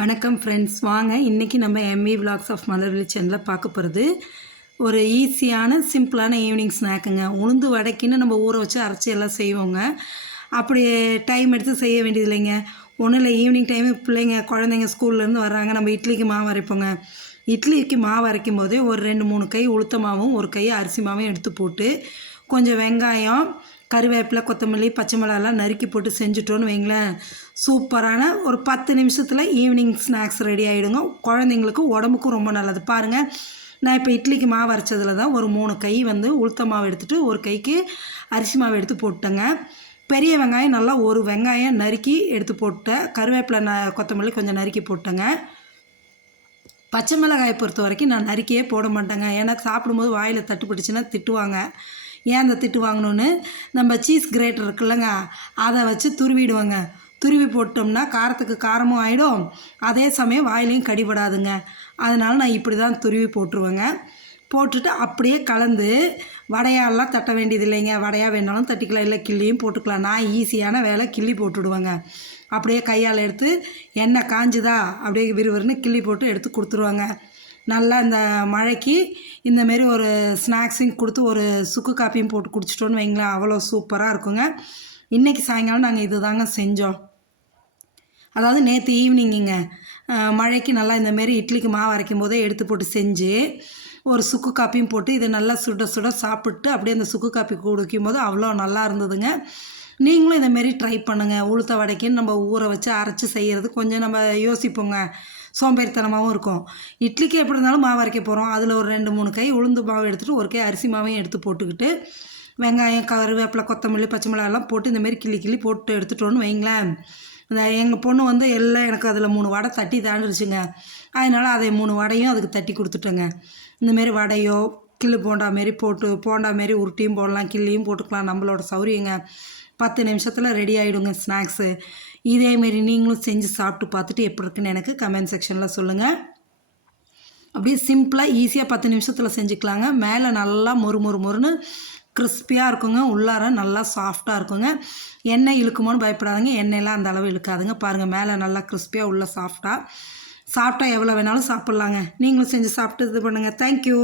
வணக்கம் ஃப்ரெண்ட்ஸ், வாங்க இன்றைக்கி நம்ம எம்இ விலாக்ஸ் ஆஃப் மலர்விழி சேனலில் பார்க்க போகிறது ஒரு ஈஸியான சிம்பிளான ஈவினிங் ஸ்நாக்குங்க. உளுந்து வடைக்குன்னு நம்ம ஊற வச்சு அரைச்சி எல்லாம் செய்வோங்க. அப்படி டைம் எடுத்து செய்ய வேண்டியது இல்லைங்க. ஒன்றும் இல்லை, ஈவினிங் டைமு பிள்ளைங்க குழந்தைங்க ஸ்கூல்லேருந்து வர்றாங்க, நம்ம இட்லிக்கு மாவு அரைப்போங்க. இட்லிக்கு மாவு அரைக்கும் போதே ஒரு 2-3 கை உளுத்த மாவும் ஒரு கை அரிசி மாவும் எடுத்து போட்டு கொஞ்சம் வெங்காயம், கருவேப்பிலை, கொத்தமல்லி, பச்சை மிளகாலாம் நறுக்கி போட்டு செஞ்சுட்டோன்னு வைங்களேன், சூப்பரான ஒரு 10 நிமிஷத்தில் ஈவினிங் ஸ்நாக்ஸ் ரெடி ஆகிடுங்க. குழந்தைங்களுக்கு உடம்புக்கும் ரொம்ப நல்லது. பாருங்கள், நான் இப்போ இட்லிக்கு மாவு அரைச்சதில் தான் ஒரு 3 கை உளுத்த மாவு எடுத்துகிட்டு ஒரு கைக்கு அரிசி மாவு எடுத்து போட்டேங்க. பெரிய வெங்காயம் நல்லா ஒரு வெங்காயம் நறுக்கி எடுத்து போட்டேன். கருவேப்பிலை கொத்தமல்லி கொஞ்சம் நறுக்கி போட்டேங்க. பச்சை மிளகாயை பொறுத்த வரைக்கும் நான் நறுக்கியே போட மாட்டேங்க. ஏன்னா சாப்பிடும்போது வாயில் தட்டுப்பட்டுச்சுன்னா திட்டுவாங்க. ஏன் அந்த திட்டு வாங்கணுன்னு நம்ம சீஸ் கிரேட்டர் இருக்குல்லங்க, அதை வச்சு துருவிடுவோங்க. துருவி போட்டோம்னா காரத்துக்கு காரமும் ஆகிடும், அதே சமயம் வாயிலையும் கடிபடாதுங்க. அதனால் நான் இப்படி தான் துருவி போட்டுருவேங்க. போட்டுட்டு அப்படியே கலந்து வடையாலாம் தட்ட வேண்டியது இல்லைங்க. வடையாக வேணாலும் தட்டிக்கலாம், இல்லை கிள்ளியும் போட்டுக்கலாம். நான் ஈஸியான வேலை கிள்ளி போட்டுவிடுவேங்க. அப்படியே கையால் எடுத்து எண்ணெய் காஞ்சுதா அப்படியே விறுவிறுன்னு கிள்ளி போட்டு எடுத்து கொடுத்துருவாங்க. நல்லா இந்த மழைக்கு இந்தமாரி ஒரு ஸ்நாக்ஸையும் கொடுத்து ஒரு சுக்கு காப்பியும் போட்டு குடிச்சிட்டோன்னு வைங்களேன், அவ்வளோ சூப்பராக இருக்குங்க. இன்றைக்கி சாயங்காலம் நாங்கள் இது தாங்க செஞ்சோம். அதாவது நேற்று ஈவினிங்குங்க, மழைக்கு நல்லா இந்தமாரி இட்லிக்கு மாவு அரைக்கும் போதே எடுத்து போட்டு செஞ்சு ஒரு சுக்கு காப்பியும் போட்டு இதை நல்லா சுட சுட சாப்பிட்டு அப்படியே அந்த சுக்கு காப்பி குடிக்கும் போது அவ்வளோ நல்லா இருந்ததுங்க. நீங்களும் இந்தமாரி ட்ரை பண்ணுங்கள். உளுத்த வடைக்குன்னு நம்ம ஊற வச்சு அரைச்சி செய்கிறது கொஞ்சம் நம்ம யோசிப்போங்க, சோம்பேறித்தனமாகவும் இருக்கும். இட்லிக்கு எப்படி இருந்தாலும் மாவு அரைக்க போகிறோம், அதில் ஒரு 2-3 கை உளுந்து மாவு எடுத்துகிட்டு ஒரு கை அரிசி மாவையும் எடுத்து போட்டுக்கிட்டு வெங்காயம், கருவேப்பிலை, கொத்தமல்லி, பச்சை மிளகாலாம் போட்டு இந்தமாரி கிள்ளி கிள்ளி போட்டு எடுத்துட்டோன்னு வைங்களேன், இந்த எங்கள் பொண்ணு எல்லாம் எனக்கு அதில் 3 வடை தட்டி தாண்டிடுச்சுங்க. அதனால் அதை 3 வடையும் அதுக்கு தட்டி கொடுத்துட்டேங்க. இந்தமாரி வடையோ கிள்ளு போண்டா மாரி போட்டு போண்டா மாரி உருட்டியும் போடலாம், கிள்ளியும் போட்டுக்கலாம், நம்மளோட சௌரியங்க. 10 நிமிஷத்தில் ரெடி ஆகிடுங்க ஸ்நாக்ஸு. இதேமாரி நீங்களும் செஞ்சு சாப்பிட்டு பார்த்துட்டு எப்படி இருக்குன்னு எனக்கு கமெண்ட் செக்ஷனில் சொல்லுங்கள். அப்படியே சிம்பிளாக ஈஸியாக 10 நிமிஷத்தில் செஞ்சுக்கலாங்க. மேலே நல்லா மொறுன்னு கிறிஸ்பியாக இருக்குங்க, உள்ளார நல்லா சாஃப்டாக இருக்குங்க. எண்ணெய் இழுக்குமோன்னு பயப்படாதுங்க, எண்ணெயெல்லாம் அந்த அளவு இழுக்காதுங்க. பாருங்கள், மேலே நல்லா கிறிஸ்பியாக உள்ள சாஃப்டாக எவ்வளோ வேணாலும் சாப்பிட்லாங்க. நீங்களும் செஞ்சு சாப்பிட்டு இது பண்ணுங்கள். தேங்க்யூ.